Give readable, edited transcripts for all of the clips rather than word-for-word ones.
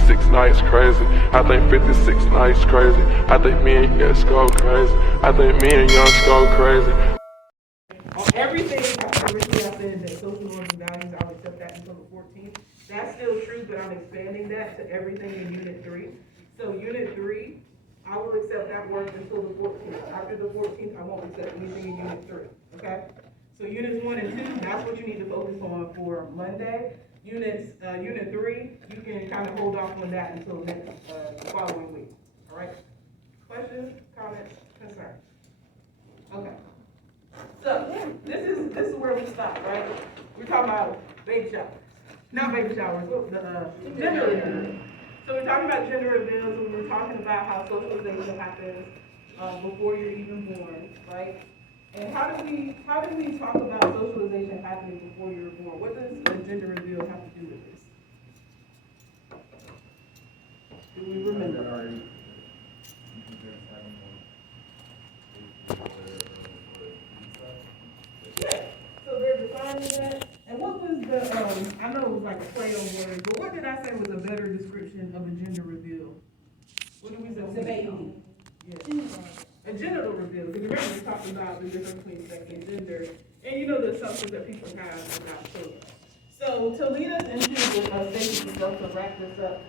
56 nights crazy. I think 56 nights crazy. I think me and Yes go crazy. I think me and Young go crazy. On everything, originally I said that social norms and values, I'll accept that until the 14th. That's still true, but I'm expanding that to everything in Unit 3. So Unit 3, I will accept that work until the 14th. After the 14th, I won't accept anything in Unit 3, okay? So Units 1 and 2, that's what you need to focus on for Monday. Unit 3, you can kind of hold off on that until next following week, all right? Questions, comments, concerns? Okay. So this is where we stop, right? We're talking about baby showers, not baby showers, gender reveals. So we're talking about gender reveals, and we're talking about how socialization happens before you're even born, right? And how do we talk about socialization happening before you're born? What does a gender reveal have to do with this? Do we remember? Yeah. So they're defining that. And what was the I know it was like a play on words, but what did I say was a better description of a gender reveal? What did we say? The baby. Yeah. A genital reveal, because remember we talked about the difference between sex and gender, and you know the assumptions that people have about children. So to lead us into the stages of self, to wrap this up,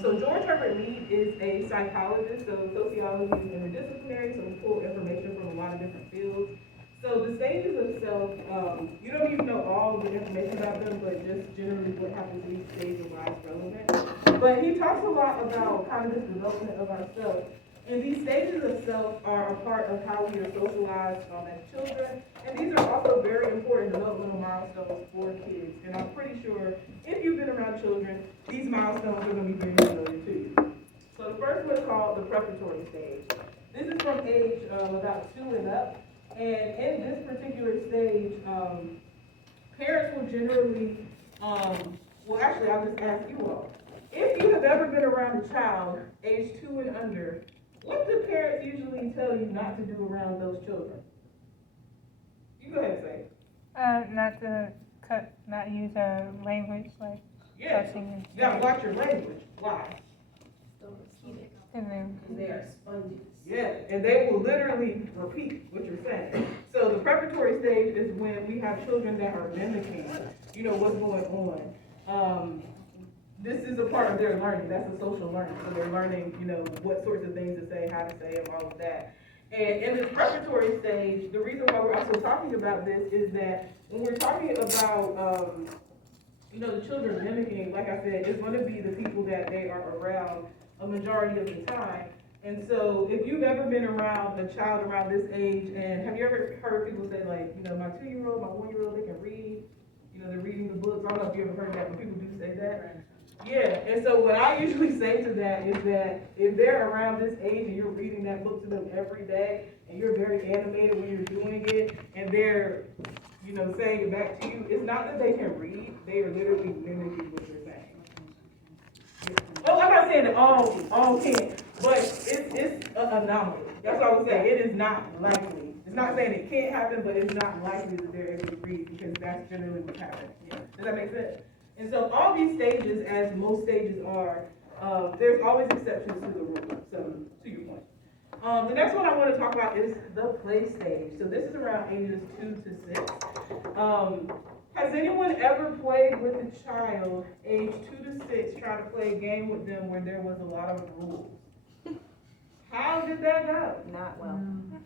so George Herbert Mead is a psychologist, so sociology is interdisciplinary, so we pull information from a lot of different fields. So the stages of self, you don't even know all the information about them, but just generally what happens in each stage and why it's relevant. But he talks a lot about kind of this development of ourselves. And these stages of self are a part of how we are socialized as children. And these are also very important developmental milestones for kids. And I'm pretty sure if you've been around children, these milestones are going to be very familiar to you. So the first one is called the preparatory stage. This is from age about 2 and up. And in this particular stage, parents will generally, well actually I'll just ask you all. If you have ever been around a child age 2 and under, what do parents usually tell you not to do around those children? You go ahead and say. Not to not use a language like cussing and stuff. You gotta watch your language. Why? And then They are sponges. Yeah, and they will literally repeat what you're saying. So the preparatory stage is when we have children that are mimicking, you know, what's going on. This is a part of their learning. That's a social learning. So they're learning, you know, what sorts of things to say, how to say them, all of that. And in this preparatory stage, the reason why we're also talking about this is that when we're talking about, you know, the children mimicking, like I said, it's going to be the people that they are around a majority of the time. And so if you've ever been around a child around this age, and have you ever heard people say, like, you know, my 2-year-old, my 1-year-old, they can read, you know, they're reading the books. I don't know if you ever heard that, but people do say that. Yeah, and so what I usually say to that is that if they're around this age and you're reading that book to them every day, and you're very animated when you're doing it, and they're, you know, saying it back to you, it's not that they can read, they are literally mimicking what you're saying. Well, I'm not saying that all can, but it's an anomaly. That's what I would say. It is not likely. It's not saying it can't happen, but it's not likely that they're able to read, because that's generally what happens. Yeah. Does that make sense? And so all these stages, as most stages are, there's always exceptions to the rule, so to your point. The next one I want to talk about is the play stage. So this is around ages 2 to 6. Has anyone ever played with a child age 2 to 6, trying to play a game with them where there was a lot of rules? How did that go? Not well. You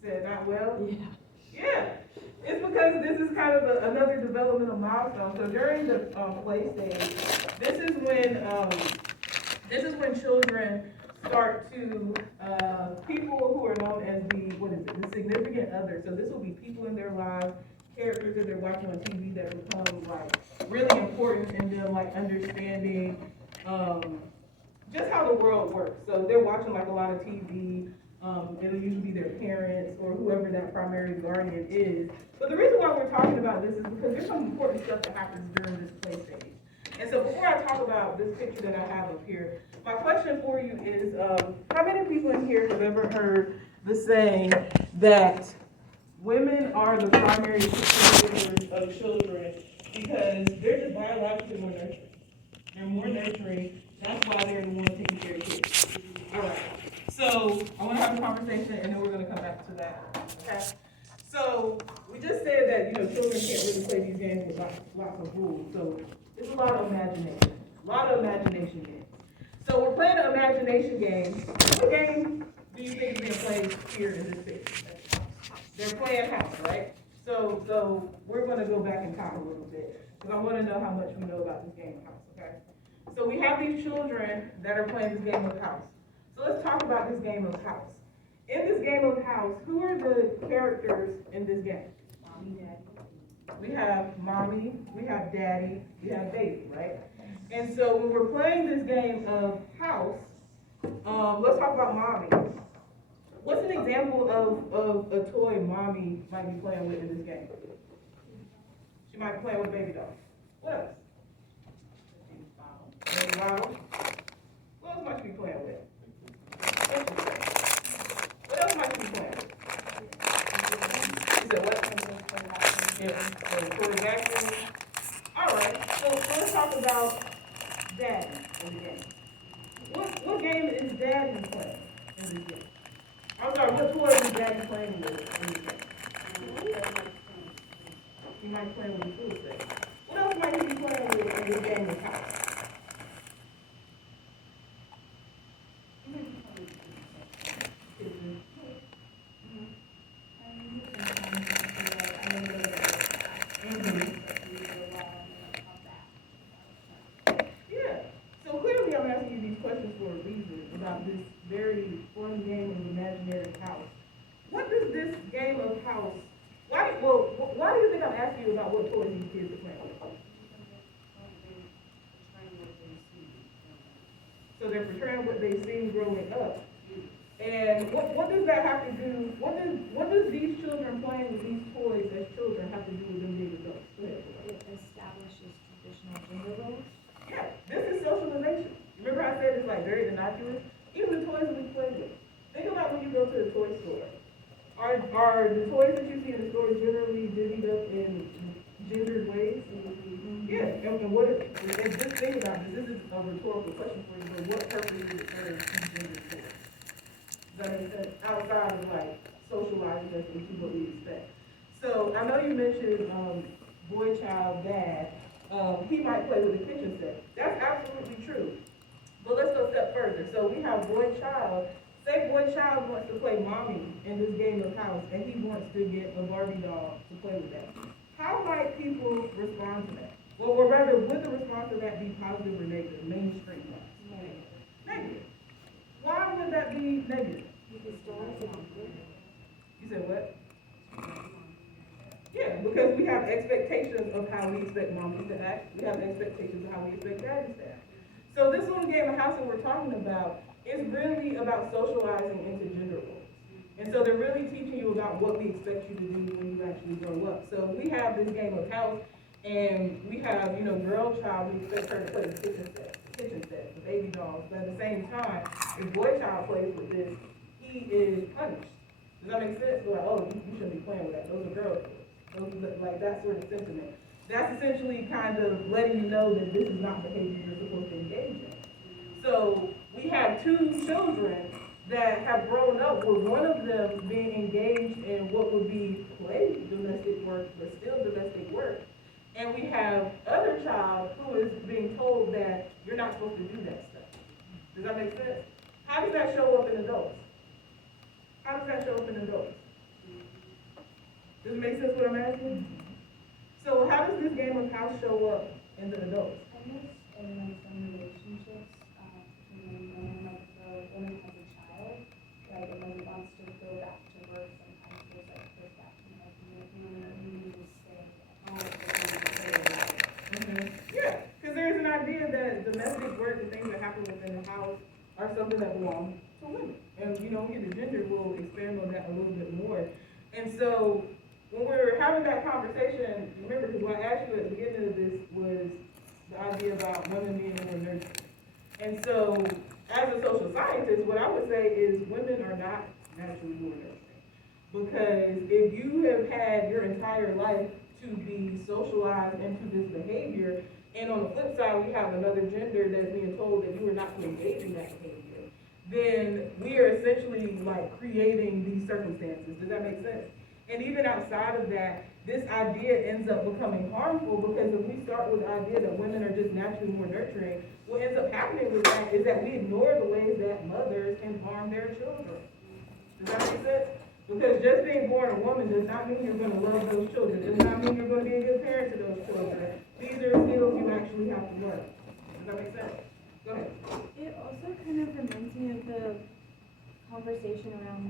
said not well? Yeah. Yeah. It's because this is kind of another developmental milestone. So during the play stage, this is when children start to people who are known as the significant other. So this will be people in their lives, characters that they're watching on TV that become like really important in them, like understanding just how the world works. So they're watching like a lot of TV. It'll usually be their parents or whoever that primary guardian is. But the reason why we're talking about this is because there's some important stuff that happens during this play stage. And so before I talk about this picture that I have up here, my question for you is, how many people in here have ever heard the saying that women are the primary caregivers of children because they're just biologically more nurturing? They're more nurturing. That's and then we're gonna come back to that, okay? So, we just said that, children can't really play these games with lots of rules, so it's a lot of imagination games. So we're playing an imagination game. What game do you think is being played here in this picture? They're playing house, right? So we're gonna go back in time a little bit, because I wanna know how much we know about this game of house, okay? So we have these children that are playing this game of house. So let's talk about this game of house. In this game of house, who are the characters in this game? Mommy, daddy. We have mommy, we have daddy, we have baby, right? And so when we're playing this game of house, let's talk about mommy. What's an example of a toy mommy might be playing with in this game? She might be playing with baby doll. What else? Baby bottle. What else might she be playing with? What else might she be playing with? You said what? Yeah, toy vacuum. All right, so let's talk about daddy in the game. What game is daddy playing in this game? I'm sorry, what toy is daddy playing with in this game? He might be playing with the food set. What else might he be playing with in this game of house? About this very fun game of imaginary house. What does this game of house, why do you think I'm asking you about what toys these kids are playing with? So they're portraying what they've seen growing up. And what does that have to do, what does these children playing with these toys as children have to do with them being adults? Go ahead. It establishes traditional gender roles. Yeah, this is socialization. Remember I said it's like very innocuous? Even the toys that we play with. Think about when you go to the toy store. Are the toys that you see in the store generally divvied up in gendered ways? Mm-hmm. Yeah, and what if, and just think about this is a rhetorical question for you, but what purpose is it serve two gendered toys? Does that make sense? Outside of like socializing us into what we expect. So I know you mentioned boy, child, dad. He might play with the kitchen set. That's absolutely true. But let's go a step further. So we have boy child. Say boy child wants to play mommy in this game of house, and he wants to get a Barbie doll to play with that. How might people respond to that? Well, or rather, would the response to that be positive or negative? Mainstream wise. Negative. Why would that be negative? Because dolls are good. You said what? Yeah, because we have expectations of how we expect mommies to act. We have expectations of how we expect daddies to act. So this one game of house that we're talking about is really about socializing into gender roles. And so they're really teaching you about what we expect you to do when you actually grow up. So we have this game of house, and we have, girl child, we expect her to play the kitchen set, the baby dolls. But at the same time, if boy child plays with this, he is punished. Does that make sense? Like, oh, you shouldn't be playing with that. Those are girl toys. Those, like that sort of sentiment. That's essentially kind of letting you know that this is not behavior you're supposed to engage in. So we have two children that have grown up with one of them being engaged in what would be play domestic work, but still domestic work. And we have other child who is being told that you're not supposed to do that stuff. Does that make sense? How does that show up in adults? How does that show up in adults? Does it make sense what I'm asking? So how does this game of house show up in the adults? I guess in like some relationships between women, like the woman has a child, like and then wants to go back to work. Sometimes there's like pushback from like you need to stay at home. Yeah, because there's an idea that domestic work and things that happen within the house are something that belong to women. And when we get to gender, we'll expand on that a little bit more. And so when we were having that conversation, remember, because what I asked you at the beginning of this was the idea about women being more nurturing. And so, as a social scientist, what I would say is women are not naturally more nurturing. Because if you have had your entire life to be socialized into this behavior, and on the flip side, we have another gender that's being told that you are not to engage in that behavior, then we are essentially like creating these circumstances. Does that make sense? And even outside of that, this idea ends up becoming harmful because if we start with the idea that women are just naturally more nurturing, what ends up happening with that is that we ignore the ways that mothers can harm their children. Does that make sense? Because just being born a woman does not mean you're going to love those children. Does not mean you're going to be a good parent to those children. These are skills you actually have to learn. Does that make sense? Go ahead. It also kind of reminds me of the conversation around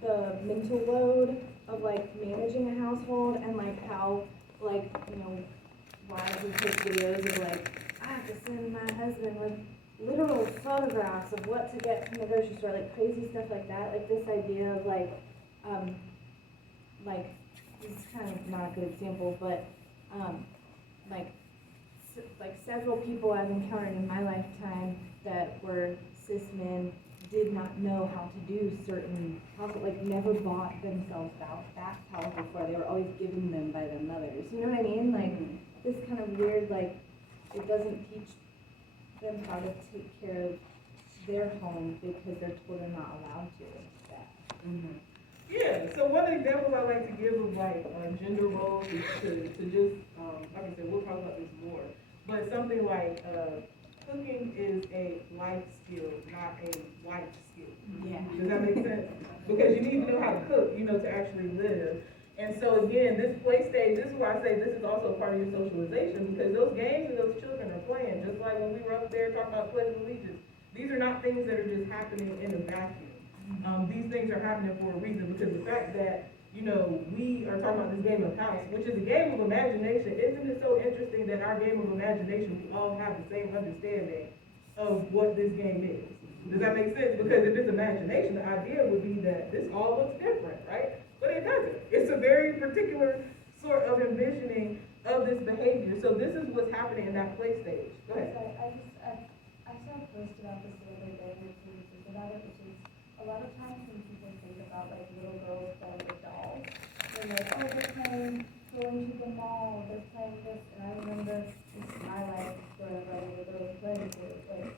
the mental load of like managing a household and like how like, you know, wives would take videos of like, I have to send my husband with literal photographs of what to get from the grocery store, like crazy stuff like that. Like this idea of like this is kind of not a good example, but like several people I've encountered in my lifetime that were cis men did not know how to do certain, like never bought themselves bath towels before. They were always given them by their mothers. You know what I mean? Like this kind of weird, like it doesn't teach them how to take care of their home because they're told they're not allowed to. Mm-hmm. Yeah, so one example I like to give of like gender roles is to just, like I said, we'll talk about this more, but something like cooking is a life skill, not a life skill. Yeah. Does that make sense? Because you need to know how to cook, you know, to actually live. And so again, this play stage, this is why I say this is also a part of your socialization, because those games that those children are playing, just like when we were up there talking about Pledge of Allegiance, these are not things that are just happening in a vacuum. These things are happening for a reason, because the fact that, you know, we are talking about this game of house, which is a game of imagination. Isn't it so interesting that our game of imagination, we all have the same understanding of what this game is? Does that make sense? Because if it's imagination, the idea would be that this all looks different, right? But it doesn't. It's a very particular sort of envisioning of this behavior. So this is what's happening in that play stage. Go ahead. I saw a post about this the other day, and it's about it, which is a lot of times when people think about like little girls playing with dolls, they're like, oh, they're playing going to the mall, they're playing this, and I remember in my life growing up, little girls playing with like,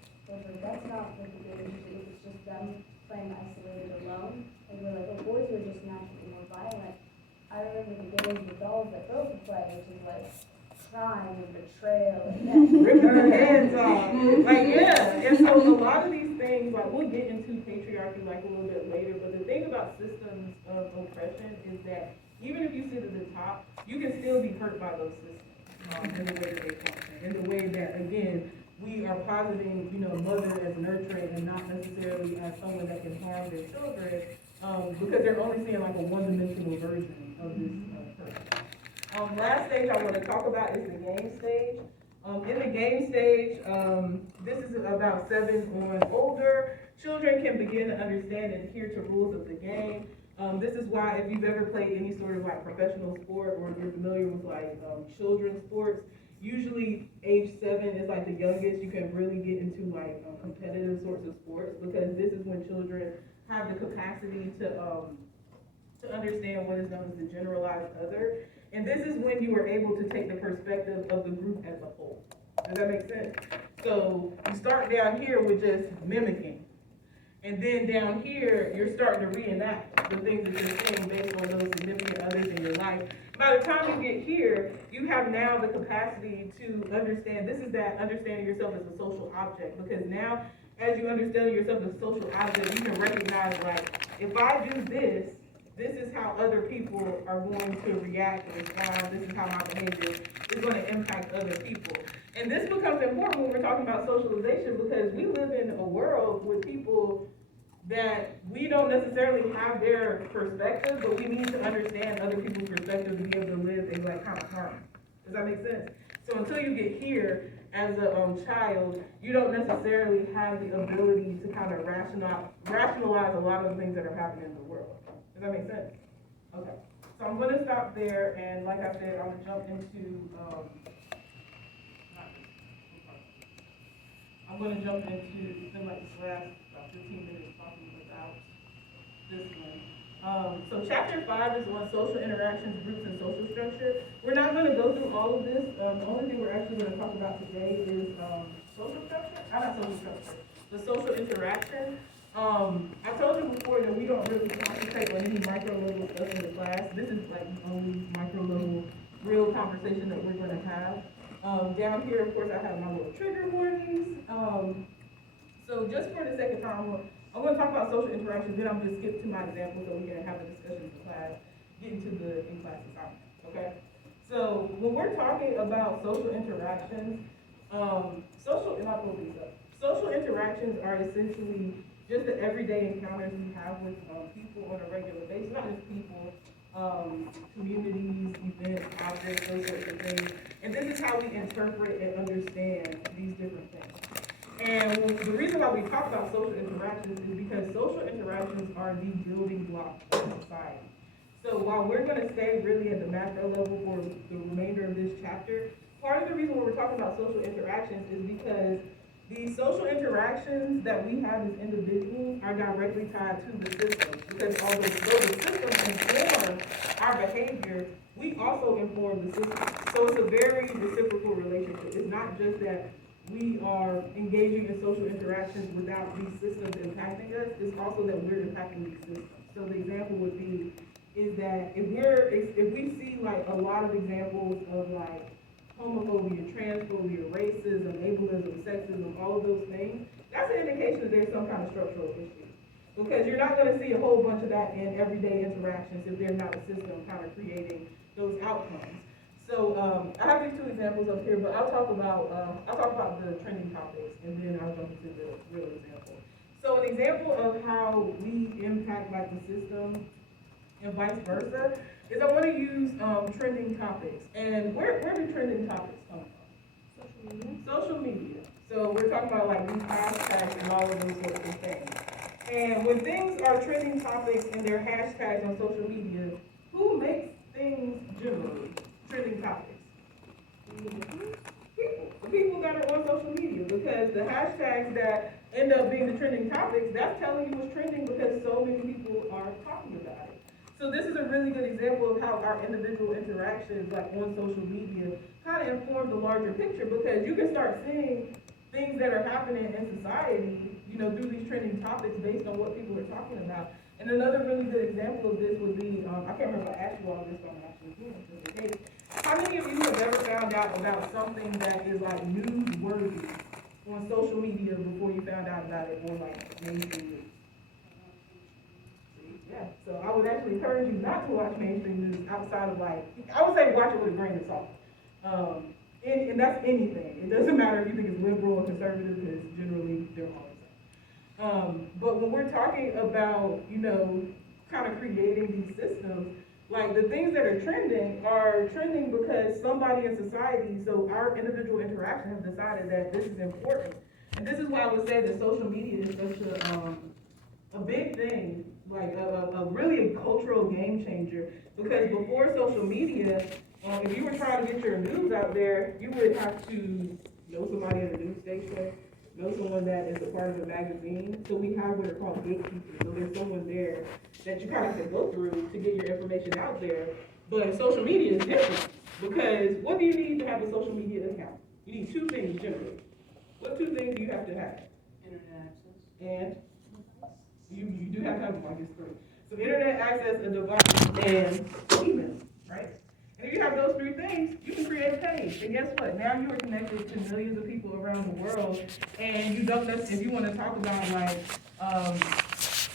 that's not what the game is. It's just them playing isolated alone, and we're like, oh, boys are just naturally more violent. I remember the games with dolls that girls would play, which is like crime and betrayal and that. Ripping her hands off. Like, yeah. And so a lot of these things, like, we'll get into patriarchy like a little bit later, but the thing about systems of oppression is that even if you sit at the top, you can still be hurt by those systems in the way that they function, in the way that, again, we are positing, you know, mother as nurturing and not necessarily as someone that can harm their children, because they're only seeing like a one-dimensional version of this person. Last stage I want to talk about is the game stage. In the game stage, this is about 7 or older. Children can begin to understand and adhere to rules of the game. This is why if you've ever played any sort of like professional sport, or if you're familiar with like children's sports, usually age 7 is like the youngest you can really get into like competitive sorts of sports, because this is when children have the capacity to understand what is known as the generalized other. And this is when you are able to take the perspective of the group as a whole. Does that make sense? So you start down here with just mimicking. And then down here, you're starting to reenact the things that you're seeing based on those significant others in your life. By the time you get here, you have now the capacity to understand. This is that understanding yourself as a social object. Because now, as you understand yourself as a social object, you can recognize, like, if I do this, this is how other people are going to react and respond. This is how my behavior is going to impact other people. And this becomes important when we're talking about socialization, because we live in a world with people that we don't necessarily have their perspective, but we need to understand other people's perspective to be able to live a like kind of harmony. Does that make sense? So until you get here as a child, you don't necessarily have the ability to kind of rationalize a lot of the things that are happening in the world. Does that make sense? Okay. So I'm going to stop there, and like I said, I'm going to jump into spend like this last about 15 minutes talking about this one. So chapter 5 is on social interactions, groups, and social structure. We're not going to go through all of this. The only thing we're actually going to talk about today is social structure, not social structure, the social interaction. I told you before that we don't really concentrate on any micro level stuff in the class. This is like the only micro level real conversation that we're gonna have. Down here, of course, I have my little trigger warnings. So just for the sake of time, I'm gonna talk about social interactions, then I'm gonna skip to my example so we can have a discussion in class, get into the in-class assignment, okay? So when we're talking about social interactions, social interactions are essentially just the everyday encounters we have with people on a regular basis, not just people, communities, events, objects, those sorts of things. And this is how we interpret and understand these different things. And the reason why we talk about social interactions is because social interactions are the building block of society. So while we're going to stay really at the macro level for the remainder of this chapter, part of the reason why we're talking about social interactions is because the social interactions that we have as individuals are directly tied to the system. Because although the system informs our behavior, we also inform the system. So it's a very reciprocal relationship. It's not just that we are engaging in social interactions without these systems impacting us, it's also that we're impacting these systems. So the example would be, is that if we see like a lot of examples of like homophobia, transphobia, racism, ableism, sexism, all of those things, that's an indication that there's some kind of structural issue. Because you're not gonna see a whole bunch of that in everyday interactions if there's not a system kind of creating those outcomes. So I have these two examples up here, but I'll talk about the trending topics, and then I'll jump into the real example. So an example of how we impact like the system and vice versa is I want to use trending topics. And where do trending topics come from? Social media. Social media. So we're talking about like these hashtags and all of those sorts of things. And when things are trending topics and they're hashtags on social media, who makes things generally trending topics? The people that are on social media, because the hashtags that end up being the trending topics, that's telling you what's trending because so many people are talking about it. So this is a really good example of how our individual interactions, like on social media, kind of inform the larger picture, because you can start seeing things that are happening in society, through these trending topics based on what people are talking about. And another really good example of this would be, I can't remember if I asked you all this, but I'm actually doing it just in case. How many of you have ever found out about something that is like newsworthy on social media before you found out about it on like mainstream news? Yeah, so I would actually encourage you not to watch mainstream news outside of I would say watch it with a grain of salt. And that's anything. It doesn't matter if you think it's liberal or conservative, because generally they're all the same. But when we're talking about, kind of creating these systems, like the things that are trending because somebody in society, so our individual interaction has decided that this is important. And this is why I would say that social media is such a big thing, like a really a cultural game changer. Because before social media, if you were trying to get your news out there, you would have to know somebody at a news station, know someone that is a part of a magazine. So we have what are called gatekeepers. So there's someone there that you kind of can go through to get your information out there. But social media is different, because what do you need to have a social media account? You need two things generally. What two things do you have to have? Internet access. And you do have to have one, I guess three. So internet access, a device, and email, right? And if you have those three things, you can create a page. And guess what? Now you are connected to millions of people around the world, and you don't if you want to talk about like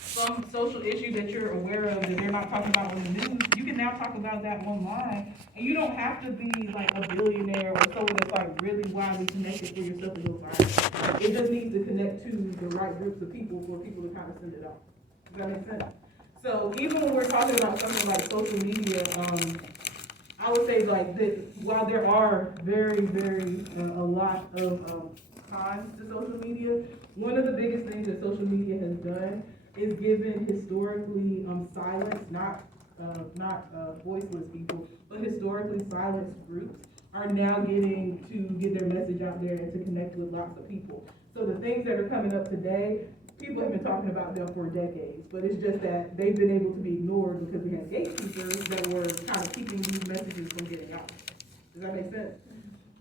some social issue that you're aware of that they're not talking about on the news, you can now talk about that online. And you don't have to be like a billionaire or someone that's like really widely connected for yourself to go viral. It just needs to connect to the right groups of people for people to kind of send it off. Does that make sense? So even when we're talking about something like social media, I would say like that while there are very, very a lot of cons to social media, one of the biggest things that social media has done is given historically silenced, not voiceless people, but historically silenced groups are now getting to get their message out there and to connect with lots of people. So the things that are coming up today, people have been talking about them for decades, but it's just that they've been able to be ignored because we had gatekeepers that were kind of keeping these messages from getting out. Does that make sense?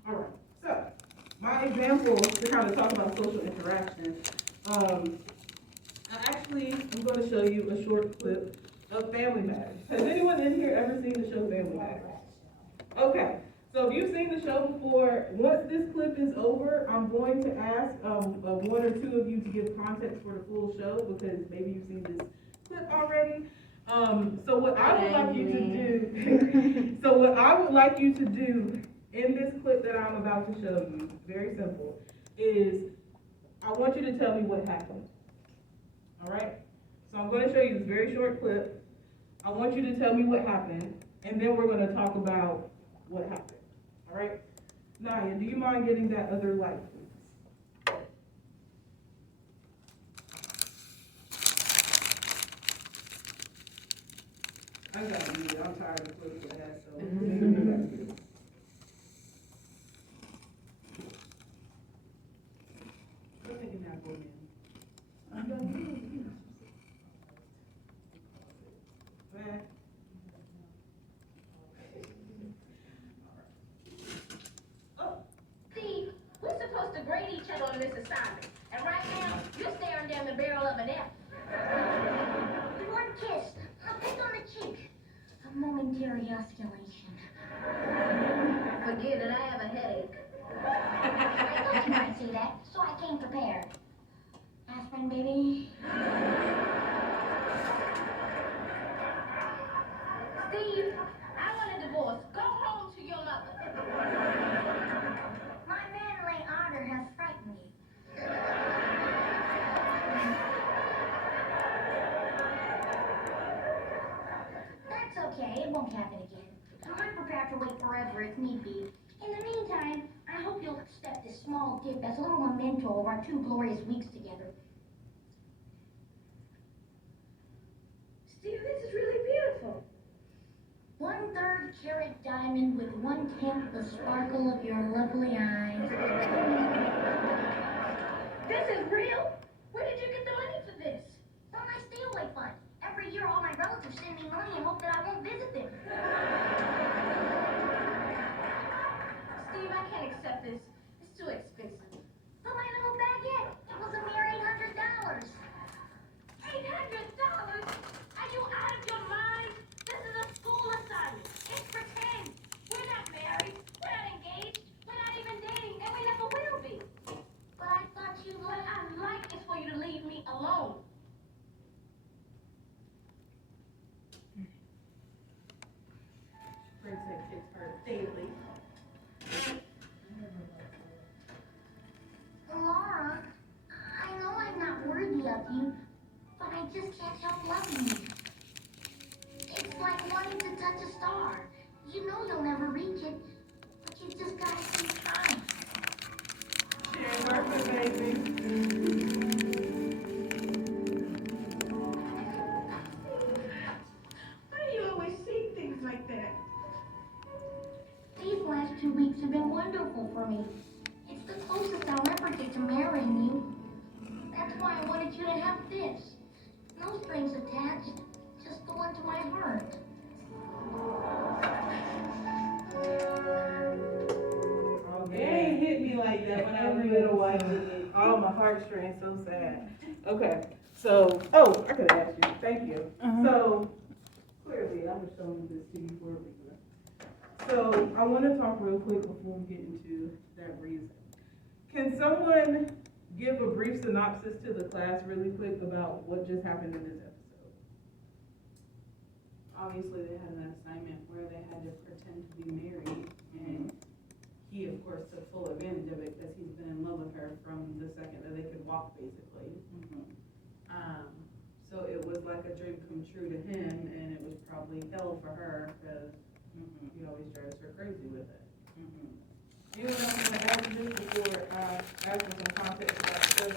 All right, so my example to kind of talk about social interaction, I'm going to show you a short clip of Family Matters. Has anyone in here ever seen the show Family Matters? Okay, so if you've seen the show before, once this clip is over, I'm going to ask one or two of you to give context for the full show because maybe you've seen this clip already. So what I would like you to do, in this clip that I'm about to show you, very simple, is I want you to tell me what happened. All right? So I'm going to show you this very short clip. I want you to tell me what happened, and then we're going to talk about what happened. All right? Naiya, do you mind getting that other light, please? I got to use it. I'm tired of clips with that, so maybe we got to do it. Go ahead and not go in. See, we're supposed to grade each other on this assignment. And right now, you're staring down the barrel of an F. One kiss, a kiss on the cheek, a momentary oscillation. Forget it, I have a headache. I thought you might see that, so I came prepared. Aspirin, baby. Steve, I want a divorce. Go home to your mother. My manly ardor has frightened me. That's okay, it won't happen again. I'm prepared to wait forever if need be. In the meantime, I hope you'll accept this small gift as a little memento of our 2 glorious weeks together. Steve, this is really beautiful. 1/3 carat diamond with 1/10 the sparkle of your lovely eyes. This is real? Where did you get the money for this? From my stay-away fund. Every year all my relatives send me money and hope that I won't visit them. Steve, I can't accept this. It's too expensive. But my little baguette, it was a mere $800. $800? Are you out of your mind? This is a school assignment. It's pretend. We're not married. We're not engaged. We're not even dating, and we never will be. But I thought what I'd like is for you to leave me alone. Princess gets her daily. Laura, I know I'm not worthy of you, but I just can't help loving you. It's like wanting to touch a star. You know you'll never reach it, but you just gotta keep trying. Share birthday, baby. Why do you always say things like that? These last 2 weeks have been wonderful for me. It's the closest I'll ever get to marrying you. That's why I wanted you to have this. No strings attached, just the one to my heart. It ain't hit me like that when I was little white. Oh, my heartstrings, so sad. Okay, so, I could have asked you. Thank you. So, clearly, I'm just showing this to you for a reason. So, I want to talk real quick before we get into that reason. Can someone give a brief synopsis to the class really quick about what just happened in this episode? Obviously, they had an assignment where they had to pretend to be married, and he, of course, took full advantage of it because he's been in love with her from the second that they could walk, basically. So it was like a dream come true to him, and it was probably hell for her because he always drives her crazy with it. Do you want to add to this before I ask for some context about the show?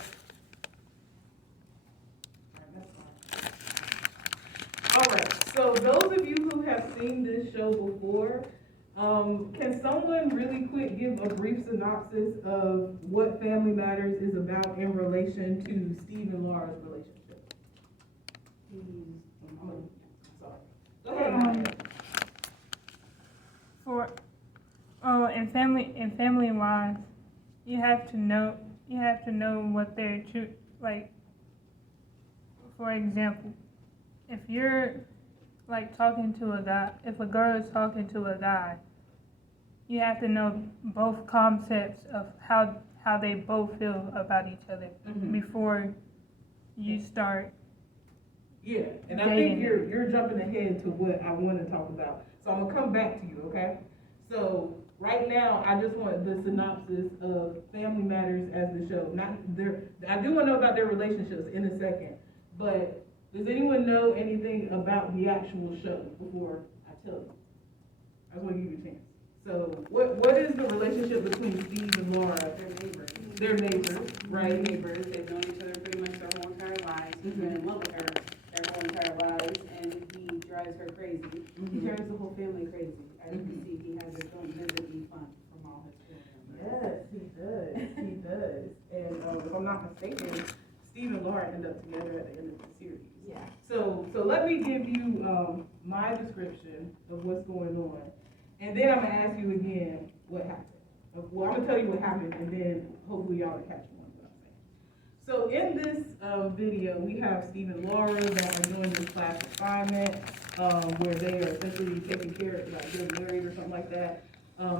All right, so those of you who have seen this show before, can someone really quick give a brief synopsis of what Family Matters is about in relation to Steve and Laura's relationship? Sorry. Go ahead, Naiya. In family lives, you have to know what they're like. For example, if you're like talking to a guy, if a girl is talking to a guy, you have to know both concepts of how they both feel about each other before you start. Yeah, and I think you're jumping ahead to what I want to talk about. So I'm gonna come back to you, okay? So right now, I just want the synopsis of Family Matters as the show. I do want to know about their relationships in a second, but does anyone know anything about the actual show before I tell you? I just want to give you a chance. So what is the relationship between Steve and Laura? They're neighbors, right? Neighbors, they've known each other pretty much their whole entire lives. He's been in love with her their whole entire lives, and he drives her crazy. He drives the whole family crazy. As you can see, he has his own visiting fund from all his family members. Yes, he does. He does. And if I'm not mistaken, Steve and Laura end up together at the end of the series. Yeah. So let me give you my description of what's going on, and then I'm gonna ask you again what happened. Well, I'm gonna tell you what happened, and then hopefully y'all will catch on what I'm saying. So in this video, we have Steve and Laura that are doing this class assignment where they are essentially taking care of, like, getting married or something like that.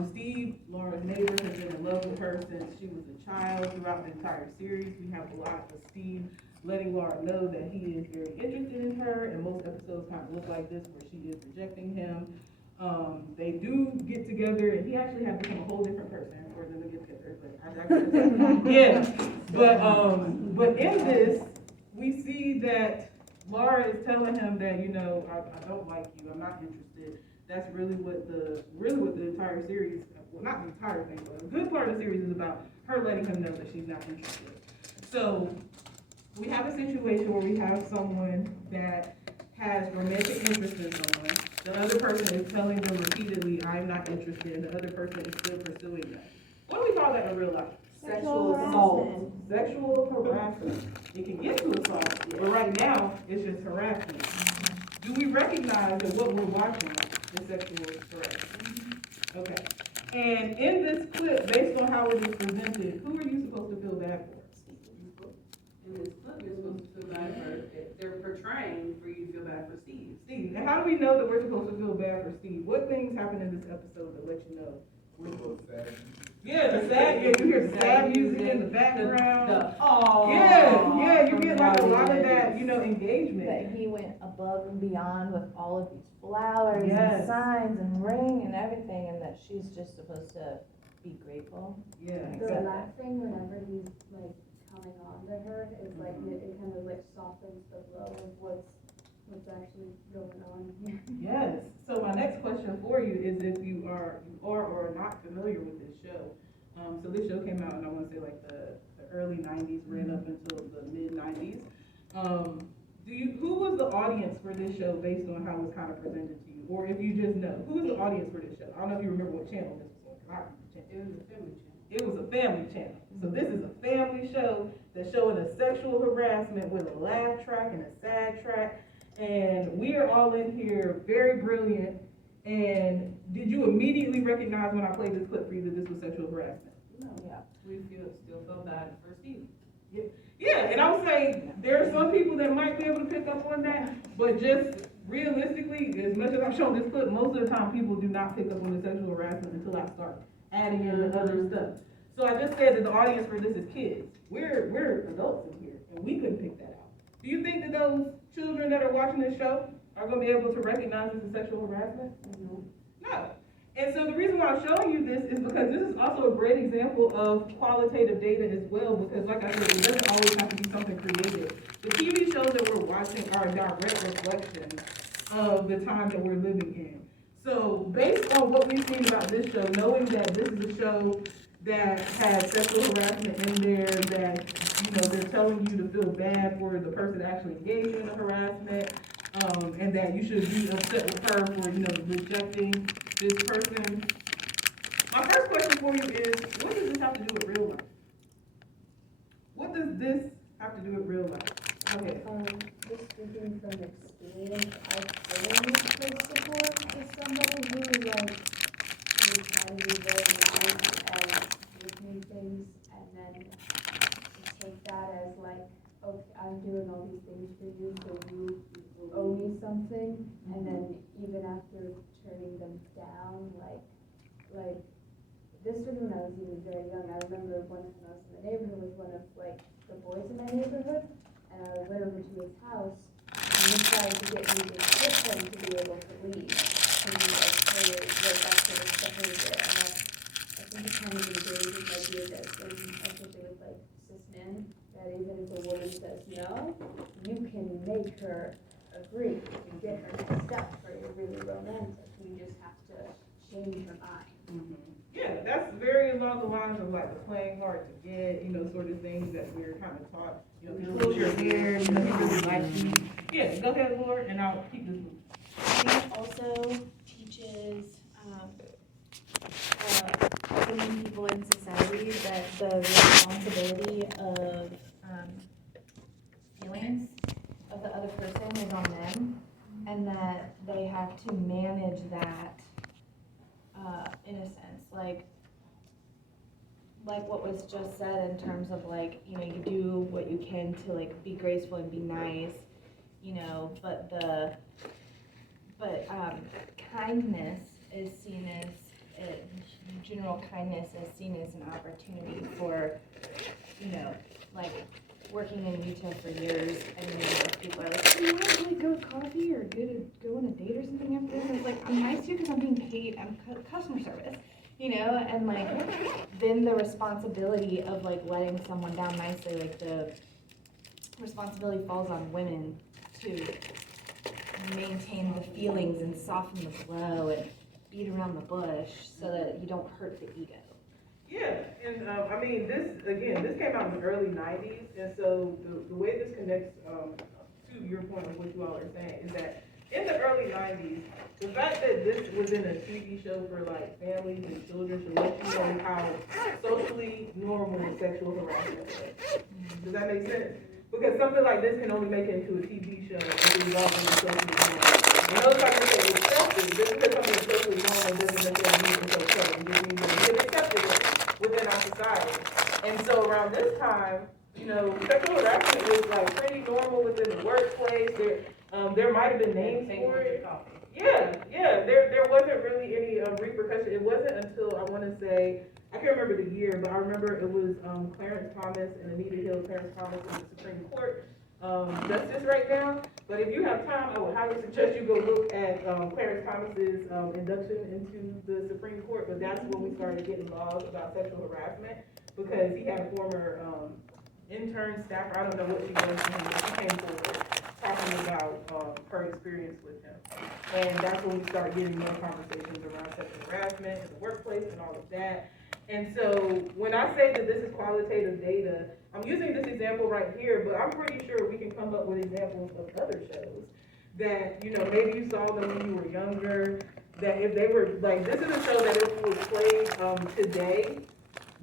Steve, Laura's neighbor, has been in love with her since she was a child. Throughout the entire series, we have a lot of Steve letting Laura know that he is very interested in her, and most episodes kind of look like this where she is rejecting him. They do get together, and he actually had become a whole different person for them to get together. But yeah, but in this, we see that Laura is telling him that, you know, I don't like you, I'm not interested. That's really what the entire series, well, not the entire thing, but a good part of the series is about her letting him know that she's not interested. So we have a situation where we have someone that has romantic interest in someone. The other person is telling them repeatedly, I'm not interested, and the other person is still pursuing that. What do we call that in real life? Sexual assault. Sexual harassment. It can get to assault, but right now, it's just harassment. Do we recognize that what we're watching is sexual harassment? Okay. And in this clip, based on how it is presented, who are you supposed to feel bad for? In this clip, you're supposed to feel bad for, they're portraying for you to feel bad for Steve. Steve. And how do we know that we're supposed to feel bad for Steve? What things happen in this episode that let you know we're supposed to? Yeah, the sad, yeah, you hear the sad music in the background. Yeah, you get like a lot of that, you know, engagement. That he went above and beyond with all of these flowers Yes. and signs and ring and everything, and that she's just supposed to be grateful. Yeah, The exactly. laughing whenever he's like coming on to her is like, it kind of like softens the blow of what's actually going on here. Yes. So my next question for you is if you are or are not familiar with this show. So this show came out in, I want to say, like the early 90s, ran up until the mid 90s. Who was the audience for this show based on how it was kind of presented to you? Or if you just know, who was the audience for this show? I don't know if you remember what channel this was on. I remember the channel. It was a family channel. It was a family channel. So this is a family show that's showing a sexual harassment with a laugh track and a sad track. And we are all in here very brilliant. And did you immediately recognize when I played this clip for you that this was sexual harassment? No. Yeah. We still feel bad for Steve. Yeah, and I would say there are some people that might be able to pick up on that, but just realistically, as much as I've shown this clip, most of the time people do not pick up on the sexual harassment until I start adding in the other stuff. So I just said that the audience for this is kids. We're adults in here, and we couldn't pick that out. Do you think that those children that are watching this show are going to be able to recognize this as sexual harassment? No. And so the reason why I'm showing you this is because this is also a great example of qualitative data as well, because like I said, it doesn't always have to be something creative. The TV shows that we're watching are a direct reflection of the time that we're living in. So based on what we've seen about this show, knowing that this is a show that has sexual harassment in there, that, you know, they're telling you to feel bad for the person actually engaged in the harassment, and that you should be upset with her for, you know, rejecting this person. My first question for you is, what does this have to do with real life? What does this have to do with real life? Okay. Just speaking from experience, I've been in this support with somebody who like would try to be very nice and with new things, and then take that as like, okay, I'm doing all these things for you, so you owe me something, and then even after turning them down, like this was when I was even very young. I remember once when I was in the neighborhood with one of like the boys in my neighborhood, and I went over to his house, and he tried to get me to tip him to be able to leave. And he like told it right back to the behavior, and I think it's kind of encourages this idea that when, especially with like cis men, that even if a woman says no, you can make her agree and get her to step for your really romantic. You just have to change her mind. Yeah, that's very along the lines of like the playing hard to get, sort of things that we're kind of taught. Close your hair, he really likes you. Yeah, go ahead, Laura, and I'll keep this moving. It also teaches women people in society that the responsibility of feelings of the other person is on them, and that they have to manage that in a sense, like what was just said in terms of like, you do what you can to like be graceful and be nice, but kindness is seen as general kindness is seen as an opportunity for, like working in retail for years, and people are like, "Do you want to like go coffee or go on a date or something after this?" I was like, "I'm nice here because I'm being paid. I'm customer service." And like then the responsibility of like letting someone down nicely, like the responsibility falls on women to maintain the feelings and soften the blow and beat around the bush so that you don't hurt the ego. Yeah, and this came out in the early 90s, and so the way this connects to your point of what you all are saying is that in the early 90s, the fact that this was in a TV show for like families and children should let you know how socially normal sexual harassment was. Does that make sense? Because something like this can only make it into a TV show if it's involved in socially normal. And those types of things accepted. Just because something is socially normal doesn't necessarily mean it's okay. It just means that it's accepted within our society. And so around this time, sexual harassment was like pretty normal within the workplace. There might have been names for it. Yeah. There wasn't really any repercussion. It wasn't until I want to say, I can't remember the year, but I remember it was Clarence Thomas and Anita Hill. Clarence Thomas in the Supreme Court justice right now. But if you have time, I would highly suggest you go look at Clarence Thomas's induction into the Supreme Court. But that's when we started getting laws about sexual harassment, because he had a former intern staffer. I don't know what she was, but she came forward talking about her experience with him. And that's when we started getting more conversations around sexual harassment in the workplace and all of that. And so when I say that this is qualitative data, I'm using this example right here, but I'm pretty sure we can come up with examples of other shows that, maybe you saw them when you were younger, that if they were, like, this is a show that if it was played today,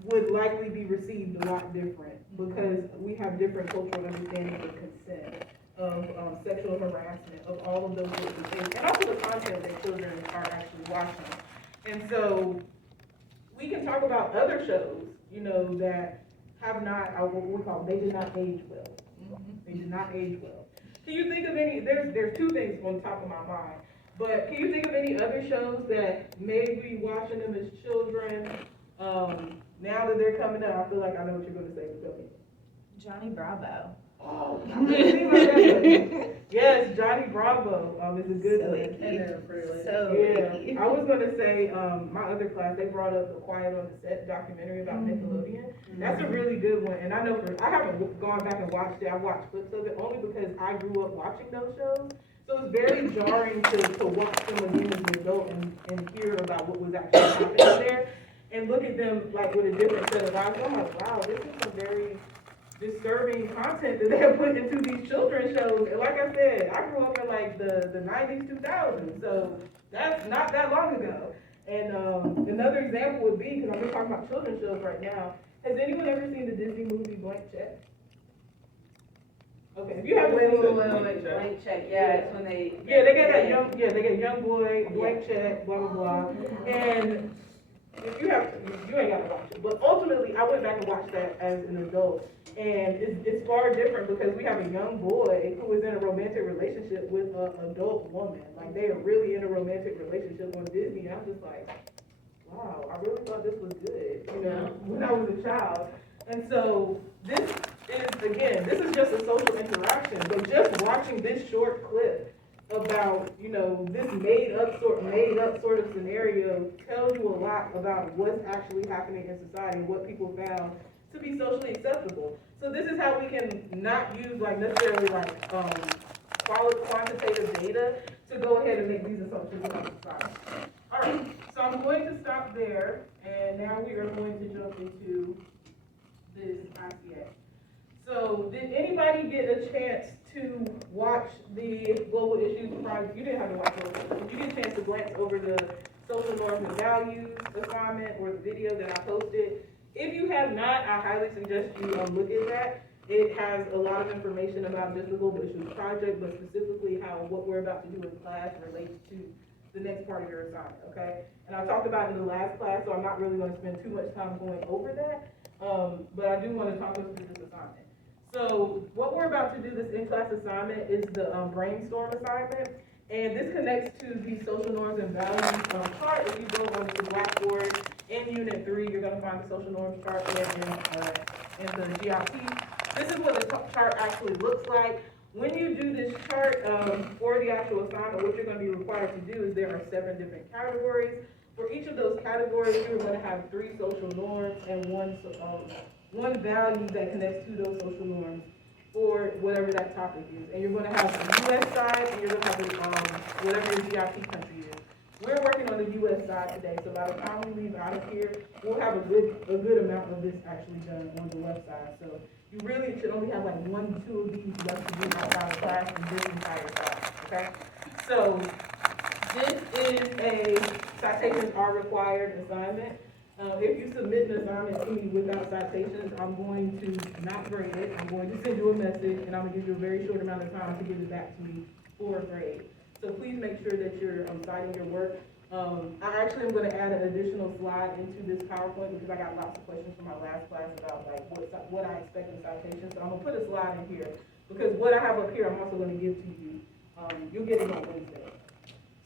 would likely be received a lot different, because we have different cultural understandings of consent, of sexual harassment, of all of those sorts of things, and also the content that children are actually watching. And so we can talk about other shows, that have not, what we call, they did not age well. They did not age well. Can you think of any, there's two things on top of my mind, but can you think of any other shows that maybe watching them as children, now that they're coming up, I feel like I know what you're going to say, but go ahead. Johnny Bravo. Oh, I didn't think about that. Yes, Johnny Bravo is a good one. Yeah, I was going to say, my other class, they brought up the Quiet on the Set documentary about Nickelodeon. That's a really good one, and I know I haven't gone back and watched it. I watched clips of it only because I grew up watching those shows. So it's very jarring to watch them again as an adult and hear about what was actually happening there, and look at them like with a different set of eyes. I'm like, wow, this is some very disturbing content that they have put into these children's shows. And like I said, I grew up in like the 90s, 2000s, so that's not that long ago. And another example would be, because I'm just talking about children's shows right now, has anyone ever seen the Disney movie Blank Check? Okay, if you haven't seen it, Blank check, yeah, it's when they they get young boy, Blank Check, blah, blah, blah. And if you have, you ain't gotta watch it, but ultimately, I went back and watched that as an adult. And it's far different because we have a young boy who is in a romantic relationship with an adult woman. Like, they are really in a romantic relationship on Disney, and I'm just like, wow, I really thought this was good, you know, when I was a child. And so this is, again, this is just a social interaction, but just watching this short clip about, you know, this made up sort of scenario tells you a lot about what's actually happening in society and what people found to be socially acceptable. So this is how we can not use like necessarily like quantitative data to go ahead and make these assumptions about society. All right, so I'm going to stop there, and now we are going to jump into this ICA. So did anybody get a chance to watch the Global Issues Project? You didn't have to watch it. Did you get a chance to glance over the social norms and values assignment or the video that I posted? If you have not, I highly suggest you look at that. It has a lot of information about just the Global Issues Project, but specifically how what we're about to do in class relates to the next part of your assignment, okay? And I talked about it in the last class, so I'm not really going to spend too much time going over that, but I do want to talk us through this assignment. So what we're about to do, this in-class assignment, is the brainstorm assignment, and this connects to the social norms and values chart. If you go onto the Blackboard in Unit 3, you're going to find the social norms chart in the GIP. This is what the chart actually looks like. When you do this chart for the actual assignment, what you're going to be required to do is there are 7 different categories. For each of those categories, you're going to have 3 social norms and one value that connects to those social norms for whatever that topic is. And you're going to have the U.S. side, and you're going to have whatever your GIP country is. We're working on the U.S. side today, so by the time we leave out of here, we'll have a good amount of this actually done on the left side. So you really should only have like 1, 2 of these left to do outside of class in this entire class, okay? So this is a citations are required assignment. If you submit an assignment to me without citations, I'm going to not grade it. I'm going to send you a message, and I'm going to give you a very short amount of time to give it back to me for a grade. So please make sure that you're citing your work. I actually am going to add an additional slide into this PowerPoint because I got lots of questions from my last class about like what I expect in citations. So I'm going to put a slide in here because what I have up here I'm also going to give to you. You'll get it on Wednesday.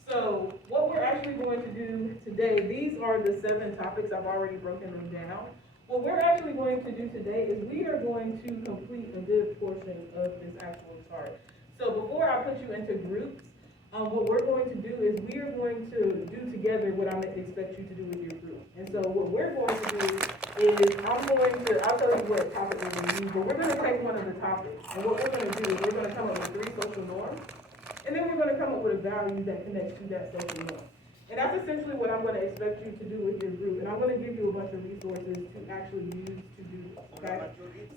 So what we're actually going to do today, these are the 7 topics. I've already broken them down. What we're actually going to do today is we are going to complete a good portion of this actual chart. So before I put you into groups, what we're going to do is we are going to do together what I expect you to do with your group. And so what we're going to do is I'll tell you what topic we're going to use, but we're going to take one of the topics. And what we're going to do is we're going to come up with 3 social norms. And then we're going to come up with a value that connects to that social norm. And that's essentially what I'm going to expect you to do with your group. And I'm going to give you a bunch of resources to actually use to do this, okay?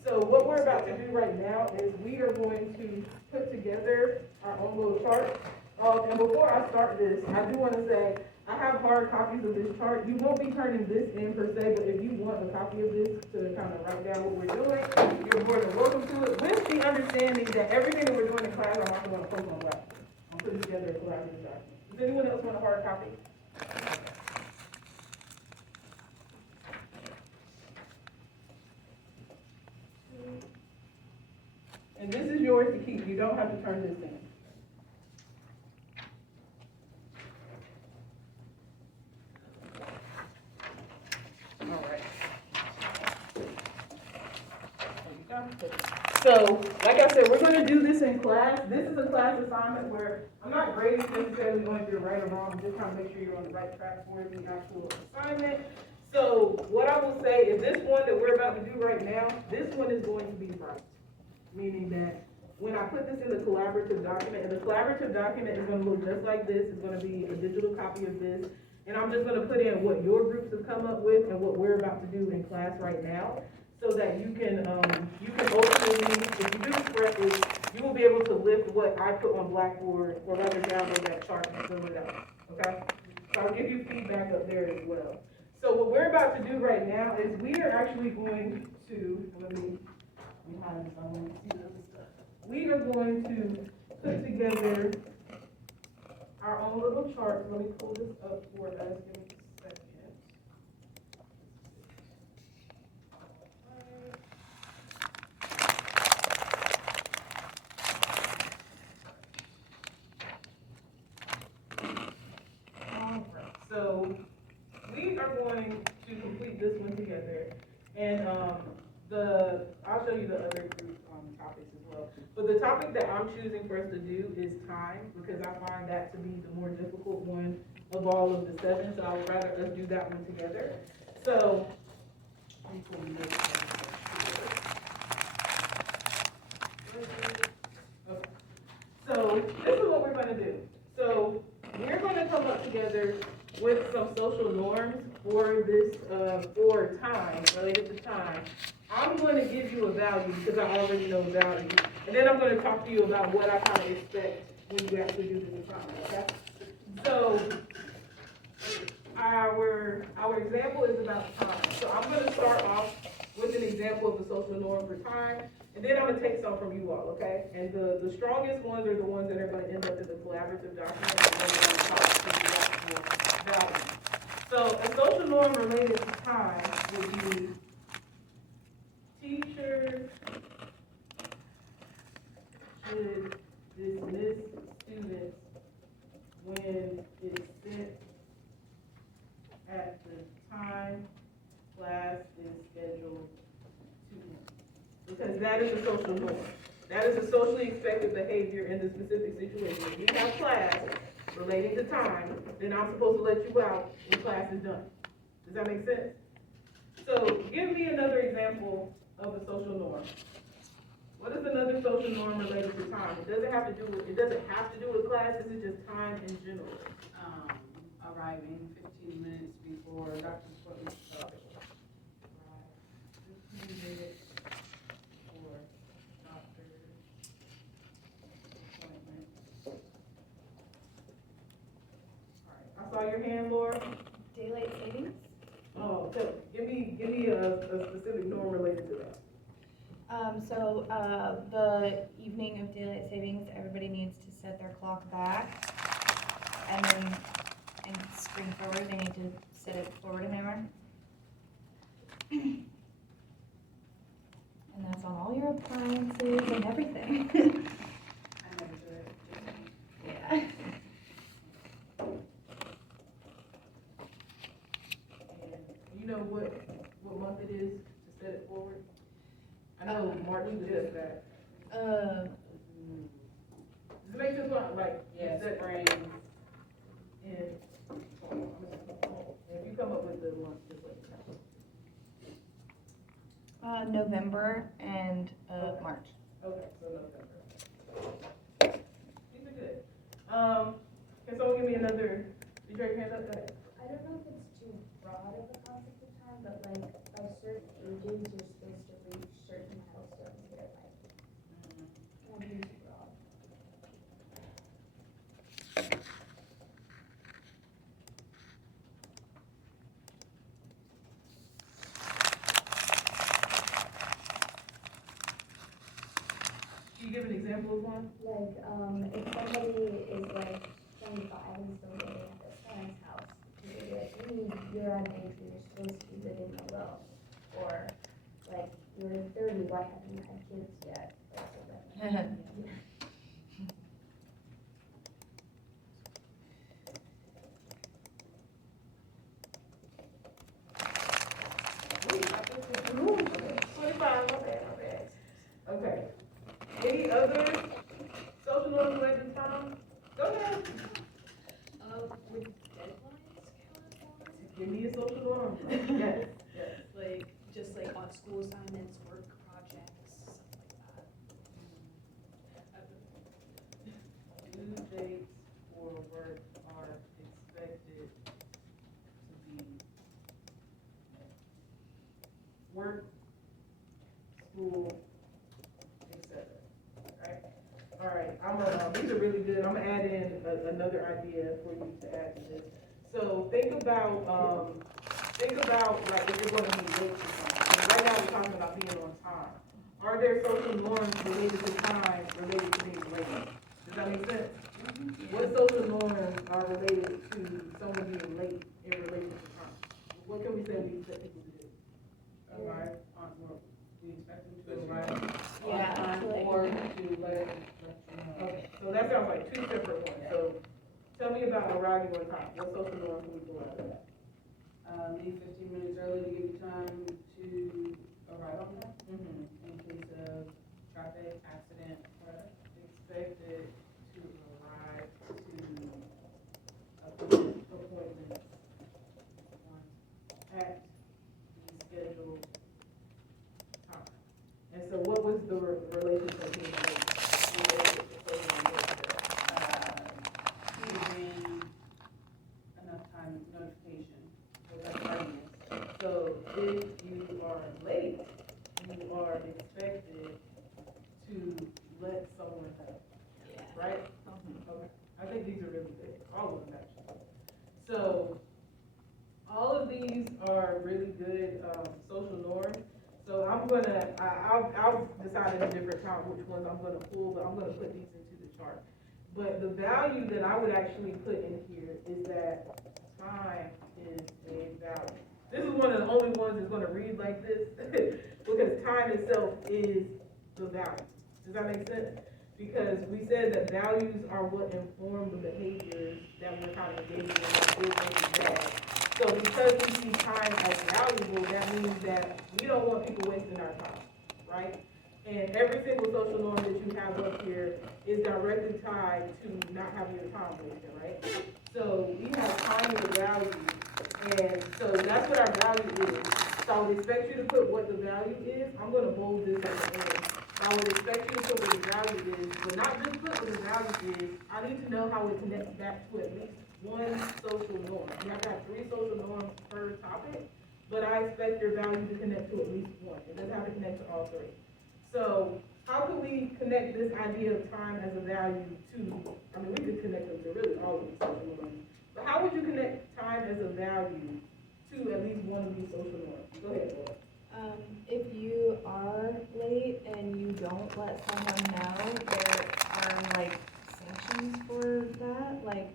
So what we're about to do right now is we are going to put together our own little chart. And before I start this, I do want to say I have hard copies of this chart. You won't be turning this in per se, but if you want a copy of this to kind of write down what we're doing, you're more than welcome to it, with the understanding that everything that we're doing in class, I'm also going to post on Blackboard. I'm putting together a collaborative document. Does anyone else want a hard copy? And this is yours to keep. You don't have to turn this in. All right. There you go. So, like I said, we're going to do this in class. This is a class assignment where I'm not grading necessarily going if you're right or wrong. I'm just trying to make sure you're on the right track for the actual assignment. So, what I will say is this one that we're about to do right now, this one is going to be right. Meaning that when I put this in the collaborative document, and the collaborative document is going to look just like this. It's going to be a digital copy of this. And I'm just going to put in what your groups have come up with and what we're about to do in class right now, so that you can ultimately, if you do this correctly, you will be able to lift what I put on Blackboard, or rather download that chart and fill it out, okay? So I'll give you feedback up there as well. So what we're about to do right now is we are actually going to, let me hide this, I want to see the other stuff. We are going to put together our own little chart. Let me pull this up for us. Give me a second. then, I'll show you the other group, topics as well. But the topic that I'm choosing for us to do is time, because I find that to be the more difficult one of all of the 7, so I would rather us do that one together. So, let me pull the notes out. Okay. So, this is what we're gonna do. So, we're gonna come up together with some social norms for this, for time, related to time. I'm going to give you a value because I already know value. And then I'm going to talk to you about what I kind of expect when you actually do this assignment, okay? So, our example is about time. So I'm going to start off with an example of the social norm for time, and then I'm going to take some from you all, okay? And the strongest ones are the ones that are going to end up in the collaborative document, and then we're going to talk to the actual value. So a social norm related to time would be teachers should dismiss students when it's sent at the time class is scheduled to end. Because that is a social norm. That is a socially expected behavior in the specific situation. If we have class relating to time, then I'm supposed to let you out when class is done. Does that make sense? So give me another example of a social norm. What is another social norm related to time? It doesn't have to do with class, this is just time in general. Arriving 15 minutes before doctor's appointment starts. 15 minutes for doctor's appointment. Alright, I saw your hand, Laura. Daylight savings? Oh, so give me a specific norm related to that. The evening of daylight savings, everybody needs to set their clock back. And then in spring forward, they need to set it forward an hour. And that's on all your appliances and everything. I never do it. Yeah. And you know what month it is to set it forward? I know March does that. Does it make sense? Like, Yeah, set spring. in, if you come up with the month, just let me know. November and March. Okay, so November. These are good. Can someone give me another, did you raise your hand up? Go ahead. I don't know if it's too broad of a concept of time, but like by certain ages, you're supposed to reach certain milestones in your life. That would be too broad. Can you give an example of one? Like, if somebody is like 25 and still living at their parents' house, you'd be like, you're an age where you're supposed to be living alone. Or, like, you're 30, why haven't you had kids yet? Like, so that, yeah. Okay. Any other social norms related to time? Go ahead. Would deadlines count as one? Give me a social norm. Yes, yes. Like, just like on school assignments, work projects, stuff like that. Due dates for work are expected to be work, school, etc. Right? All right. These are really good. I'm gonna add in another idea for you to add to this. So think about like if you're going to be late to something. Right now we're talking about being on time. Are there social norms related to time related to being late? Does that make sense? What social norms are related to someone being late in relation to time? What can we say we expect people to do? Arrive on, well, we expect them to arrive Yeah. on time or to let you know. Okay, so that sounds like two separate ones. So tell me about arriving on time. What social norms can we pull out of that? Leave 15 minutes early to give you time to is the relationship being related to social media? Giving enough time notification, so that's tardiness. So if you are late, you are expected to let someone know, right? Okay, I think these are really good, all of them actually. So, all of these are really good, social norms. So I'll decide at a different time which ones I'm gonna pull, but I'm gonna put these into the chart. But the value that I would actually put in here is that time is a value. This is one of the only ones that's gonna read like this, because time itself is the value. Does that make sense? Because we said that values are what inform the behaviors that we're kind of engaging in, good versus bad. So because we see time as valuable, that means that we don't want people wasting our time, right? And every single social norm that you have up here is directly tied to not having your time wasted, right? So we have time as a value, and so that's what our value is. So I would expect you to put what the value is. I'm gonna bold this at the end. I would expect you to put what the value is, but not just put what the value is. I need to know how it connects back to at least one social norm. You have to have 3 social norms per topic, but I expect your value to connect to at least one. It doesn't have to connect to all 3. So how can we connect this idea of time as a value to, I mean, we could connect them to really all of these social norms, but how would you connect time as a value to at least one of these social norms? Go ahead, Laura. If you are late and you don't let someone know, there are like sanctions for that. Like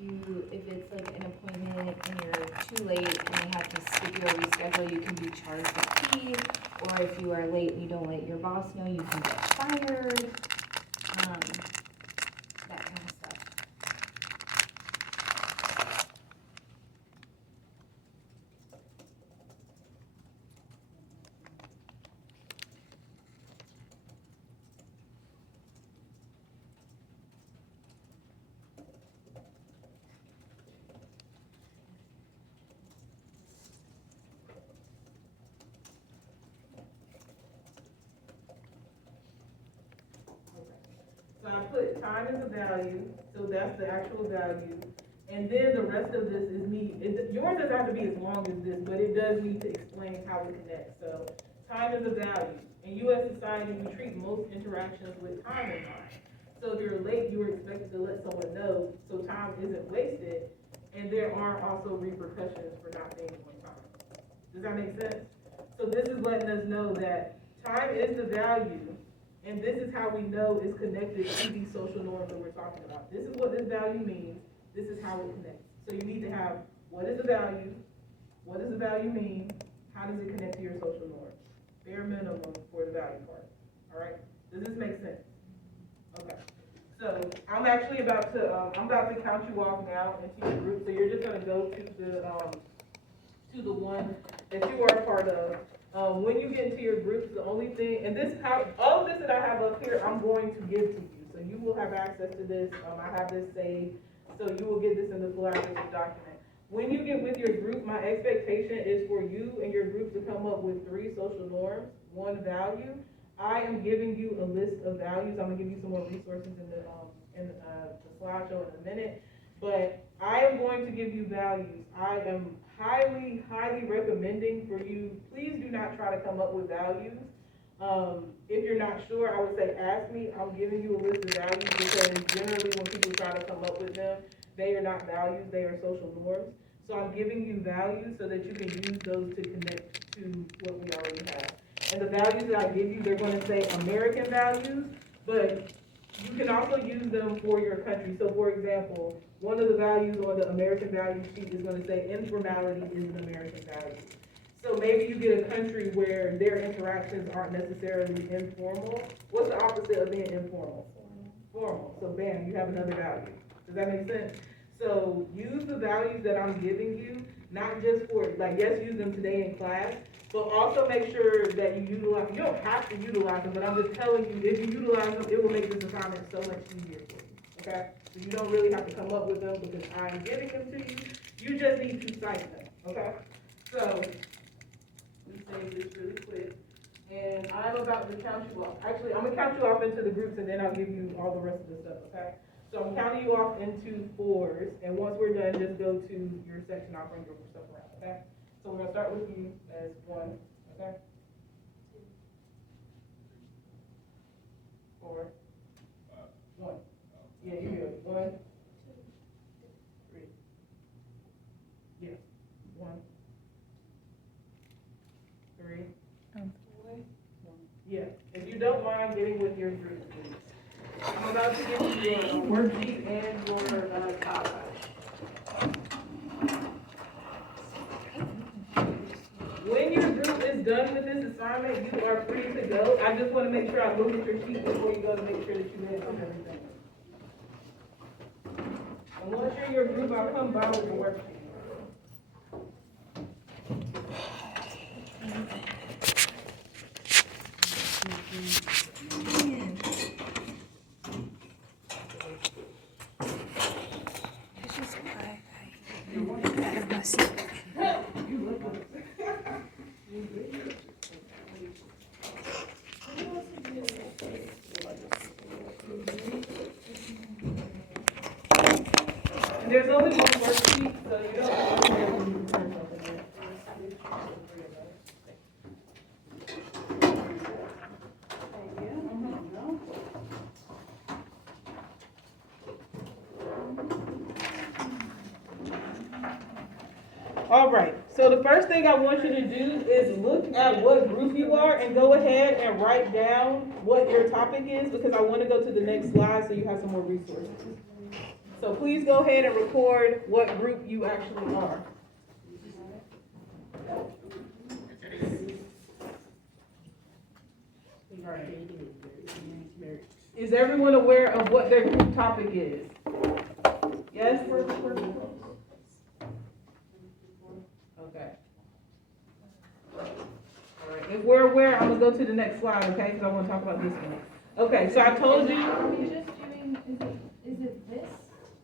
if it's like an appointment and you're too late and they have to skip you or reschedule, you can be charged a fee. Or if you are late and you don't let your boss know, you can get fired. That kind of stuff. So I put time as a value, so that's the actual value. And then the rest of this is me, yours doesn't have to be as long as this, but it does need to explain how it connects. So time is a value. In U.S. society, we treat most interactions with time in mind. So if you're late, you are expected to let someone know so time isn't wasted, and there are also repercussions for not being on time. Does that make sense? So this is letting us know that time is the value, and this is how we know it's connected to these social norms that we're talking about. This is what this value means. This is how it connects. So you need to have, what is the value? What does the value mean? How does it connect to your social norms? Bare minimum for the value part. All right? Does this make sense? Okay. So I'm actually about to, I'm about to count you off now into your group. So you're just gonna go to the one that you are a part of. When you get into your groups, the only thing, and this, all of this that I have up here, I'm going to give to you. So you will have access to this. I have this saved. So you will get this in the collaborative document. When you get with your group, my expectation is for you and your group to come up with 3 social norms, 1 value. I am giving you a list of values. I'm gonna give you some more resources in the slideshow in a minute. But I am going to give you values. I am highly, highly recommending for you, please do not try to come up with values. If you're not sure, I would say ask me. I'm giving you a list of values because generally when people try to come up with them, they are not values, they are social norms. So I'm giving you values so that you can use those to connect to what we already have. And the values that I give you, they're going to say American values, but you can also use them for your country. So for example, one of the values on the American value sheet is going to say informality is an American value. So maybe you get a country where their interactions aren't necessarily informal. What's the opposite of being informal? Formal. So bam, you have another value. Does that make sense? So use the values that I'm giving you, not just for, like, yes, use them today in class, but also make sure that you utilize, you don't have to utilize them, but I'm just telling you, if you utilize them, it will make this assignment so much easier for you, okay? So you don't really have to come up with them because I'm giving them to you. You just need to cite them, okay? So, let me save this really quick. And I'm about to count you off. Actually, I'm gonna count you off into the groups and then I'll give you all the rest of the stuff, okay? So I'm counting you off into fours, and once we're done, just go to your section, I'll bring your stuff around, okay? So we're gonna start with you as one, okay? 4, 1. Yeah, you're good. 1, 3. Yeah. 1, 3. Yeah. If you don't mind getting with your group, please. I'm about to give you your worksheet and your top. When your group is done with this assignment, you are free to go. I just want to make sure I look at your sheet before you go to make sure that you did everything. And once you're in your group, I'll come by with the worksheet. And there's only one worksheet, so you don't have to turn something in. All right, so the first thing I want you to do is look at what group you are and go ahead and write down what your topic is, because I want to go to the next slide so you have some more resources. So please go ahead and record what group you actually are. Is everyone aware of what their group topic is? Yes? Okay. All right. If we're aware, I'm gonna go to the next slide, okay? Because I want to talk about this one. Okay, so I told you. Are we just doing, is it this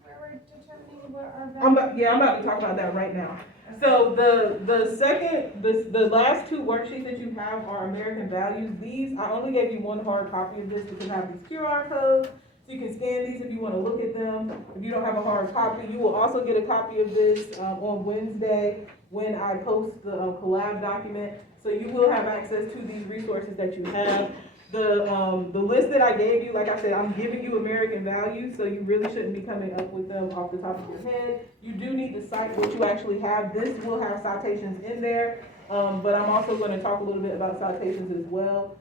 where we're determining what our values? I'm about to talk about that right now. So the last two worksheets that you have are American values. These, I only gave you one hard copy of this because I have these QR codes. So you can scan these if you want to look at them. If you don't have a hard copy, you will also get a copy of this on Wednesday when I post the collab document. So you will have access to these resources that you have. The list that I gave you, like I said, I'm giving you American values, so you really shouldn't be coming up with them off the top of your head. You do need to cite what you actually have. This will have citations in there, but I'm also going to talk a little bit about citations as well.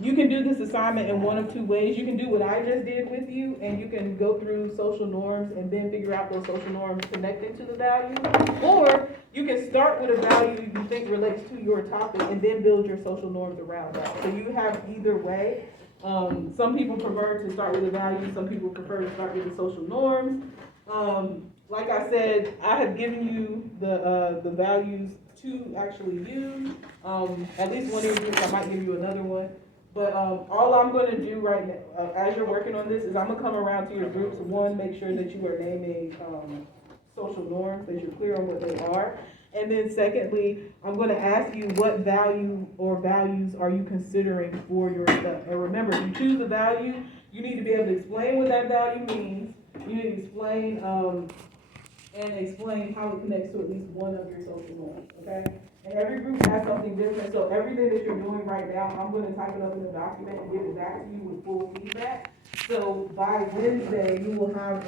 You can do this assignment in one of two ways. You can do what I just did with you, and you can go through social norms and then figure out those social norms connected to the value. Or you can start with a value you think relates to your topic and then build your social norms around that. So you have either way. Some people prefer to start with a value. Some people prefer to start with the social norms. Like I said, I have given you the values to actually use. At least one of your groups, I might give you another one. But all I'm going to do right now, as you're working on this, is I'm going to come around to your groups. One, make sure that you are naming social norms, that you're clear on what they are. And then secondly, I'm going to ask you what value or values are you considering for your stuff. And remember, if you choose a value, you need to be able to explain what that value means. You need to explain how it connects to at least one of your social norms, okay? And every group has something different, so everything that you're doing right now, I'm gonna type it up in a document and give it back to you with full feedback. So by Wednesday, you will have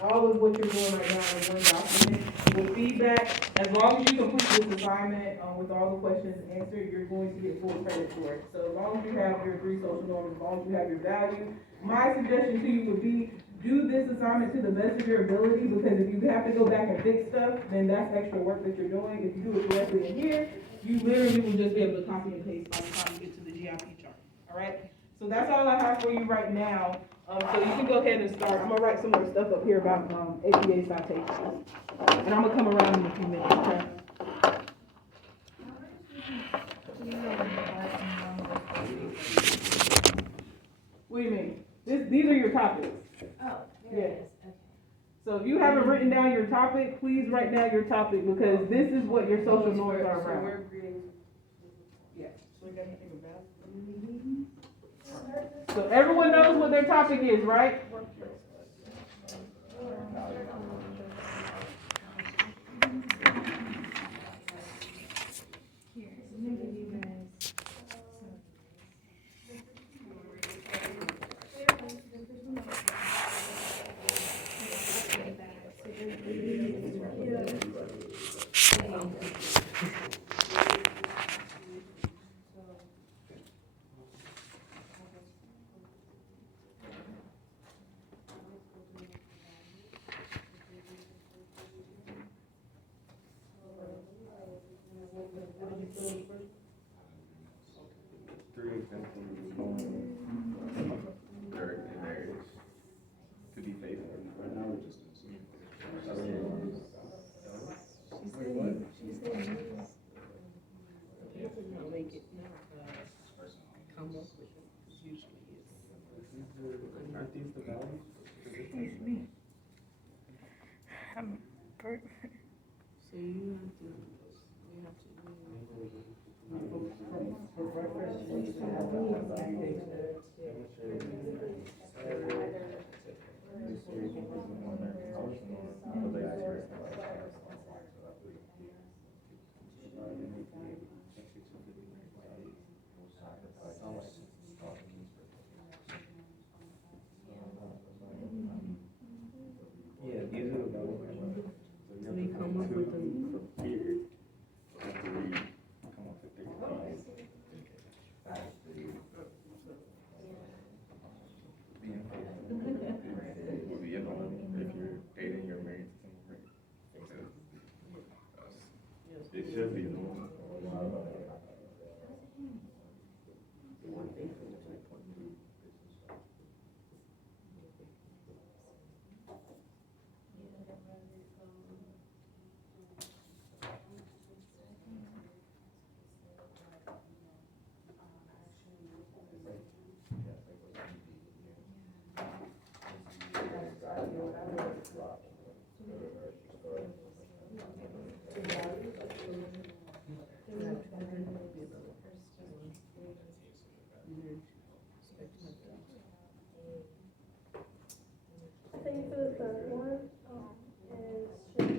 all of what you're doing right now in one document with feedback. As long as you complete this assignment with all the questions answered, you're going to get full credit for it. So as long as you have your 3 social norms, as long as you have your value, my suggestion to you would be do this assignment to the best of your ability, because if you have to go back and fix stuff, then that's extra work that you're doing. If you do it correctly in here, you literally will just be able to copy and paste by the time you get to the GIP chart, all right? So that's all I have for you right now. So you can go ahead and start. I'm gonna write some more stuff up here about APA citations. And I'm gonna come around in a few minutes, okay? What do you mean? These are your topics. Oh, there it is, okay. So if you haven't written down your topic, please write down your topic, because this is what your social norms are So around. we're agreeing. Yeah. So So everyone knows what their topic is, right? Three examples they're in marriage to be faithful. Right now we're just assuming. Aren't these the values? Excuse me. I'm perfect. So you have to for breakfast, you need to have Yeah, these are the values. So you have to come up with them prepared. After we come up with 35. Being faithful will be a norm if you're dating, you're married to someone, right? It should be a norm. I think for the third one, is should be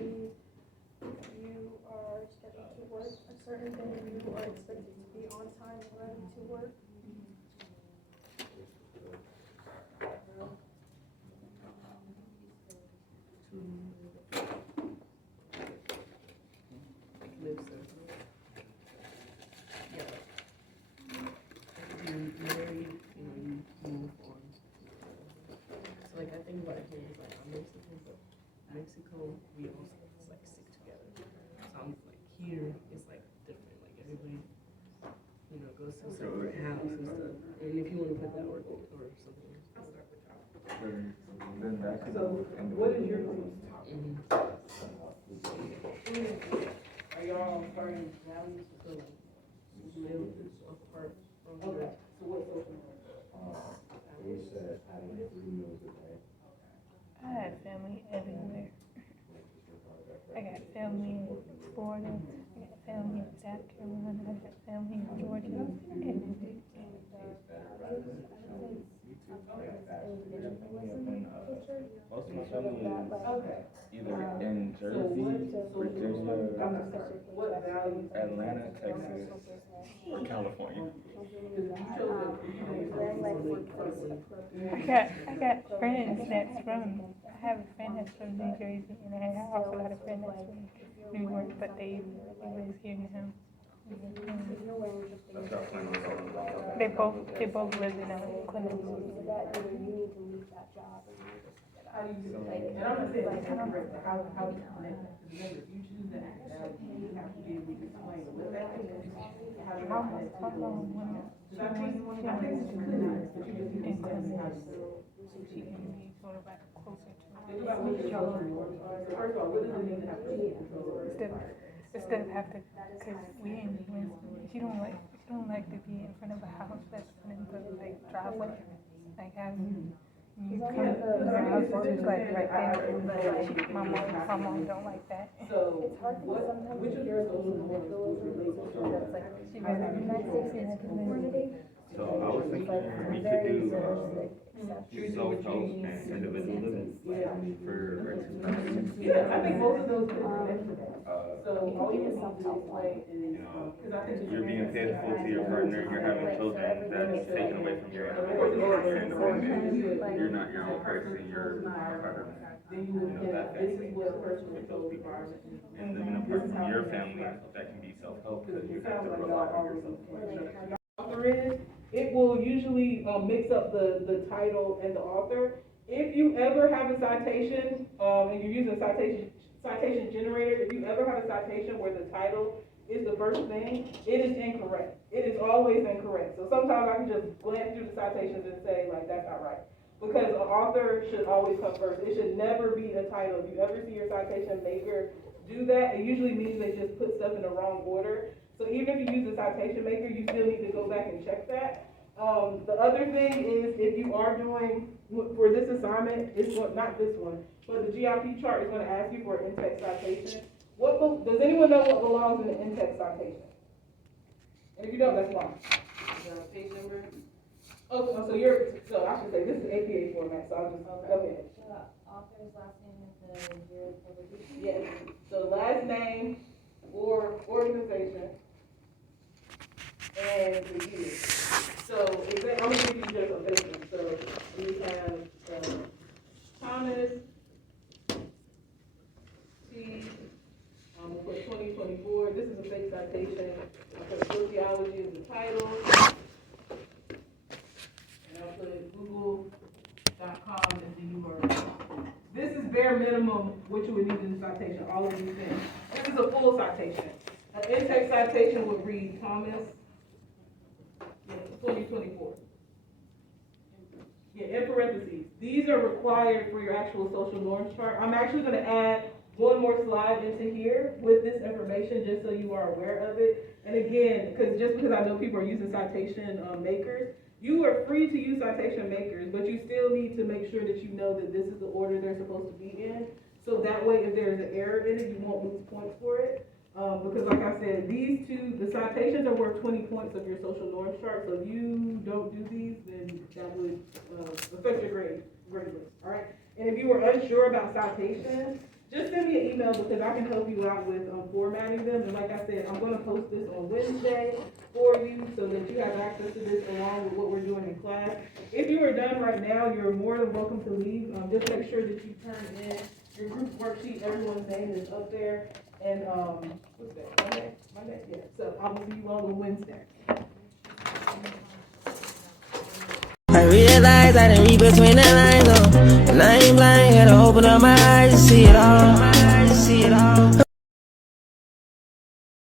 if you are scheduled to work a certain day, you are expected to be on time and ready to work. Like, I think about it here, it's like, I'm Mexican, but Mexico, we also, it's like stick together. So I'm like, here, it's like different, like everybody, you know, goes to a separate house and stuff. And if you wanna put that or something. Then that could So what is your group? Are y'all part of values, so like, live apart from the. Okay, so what's social media? We said having 3 meals a day. I have family everywhere. I got family in Florida, I got family in South Carolina, I got family in Georgia, everywhere. Most of my family is either in Jersey, Virginia, What values? Atlanta, Texas, or California. I got friends that's from, I have a friend that's from New Jersey, and I also got a friend that's from New York, but they live here now. That's our plan. They both live in Clemens. How do you, and I'm just saying, like, how do you connect? Because remember, if you choose that value, you have to be able to explain what that is. How do you connect to it? Because I think you could not, but you just need to understand how you do it. She can be sort of like closer to Think about what your children want. So first of all, what does it mean to have personal control? instead of have to, cause we ain't, she don't like to be in front of a house that's in the like driveway, like having, You Yeah, come to because the I house, think it's it's like right I- there, but my mom don't like that. So, It's hard because sometimes which if of you're the social being norms would relate to that's like, She I doesn't think like that's in conformity. So I was It's thinking like we could very do, realistic exceptions. self-help and individual living for Yeah, I think most of those fit into that. uh, So all you need to explain is, you know, because I think. you're being faithful to your partner, you're having children that's taken away from your independence, you're not your own person, you're a part of, Then you would that get, this family. is what a person With with those those people. environment. And living apart from your family, that can be self-help because you have to rely on yourself. Author is, it will usually, mix up the title and the author. If you ever have a citation, and you're using a citation generator, if you ever have a citation where the title is the first thing, it is incorrect. It is always incorrect. So sometimes I can just glance through the citations and say, like, that's not right. Because an author should always come first. It should never be a title. If you ever see your citation maker do that, it usually means they just put stuff in the wrong order. So even if you use a citation maker, you still need to go back and check that. The other thing is, if you are doing, for this assignment, it's not this one, but the GIP chart is going to ask you for an in-text citation. Does anyone know what belongs in an in-text citation? And if you don't, that's why. The page number? Oh, so I should say, this is APA format, so I'll just, go ahead. The author's last name is the year of publication? Yes, so last name or organization and the year. So, I'm gonna give you just a basic, so we have, Thomas T, for 2024, this is a fake citation, I put sociology as the title. And I'll put google.com as the URL. This is bare minimum what you would need in the citation, all of these things. This is a full citation. An in-text citation would read Thomas, 2024. Yeah, in parentheses. These are required for your actual social norms chart. I'm actually gonna add one more slide into here with this information, just so you are aware of it. And again, because I know people are using citation makers, you are free to use citation makers, but you still need to make sure that you know that this is the order they're supposed to be in. So that way, if there's an error in it, you won't lose points for it. Because like I said, these two, the citations are worth 20 points of your social norms chart. So if you don't do these, then that would affect your grade list, all right? And if you were unsure about citations, just send me an email because I can help you out with formatting them. And like I said, I'm going to post this on Wednesday for you so that you have access to this along with what we're doing in class. If you are done right now, you're more than welcome to leave. Just make sure that you turn in your group worksheet. Everyone's name is up there. And what's that? Monday? Yeah. So I will see you all on Wednesday. I realize I didn't read between the lines, oh, and I ain't blind, gotta open up my eyes to see it all.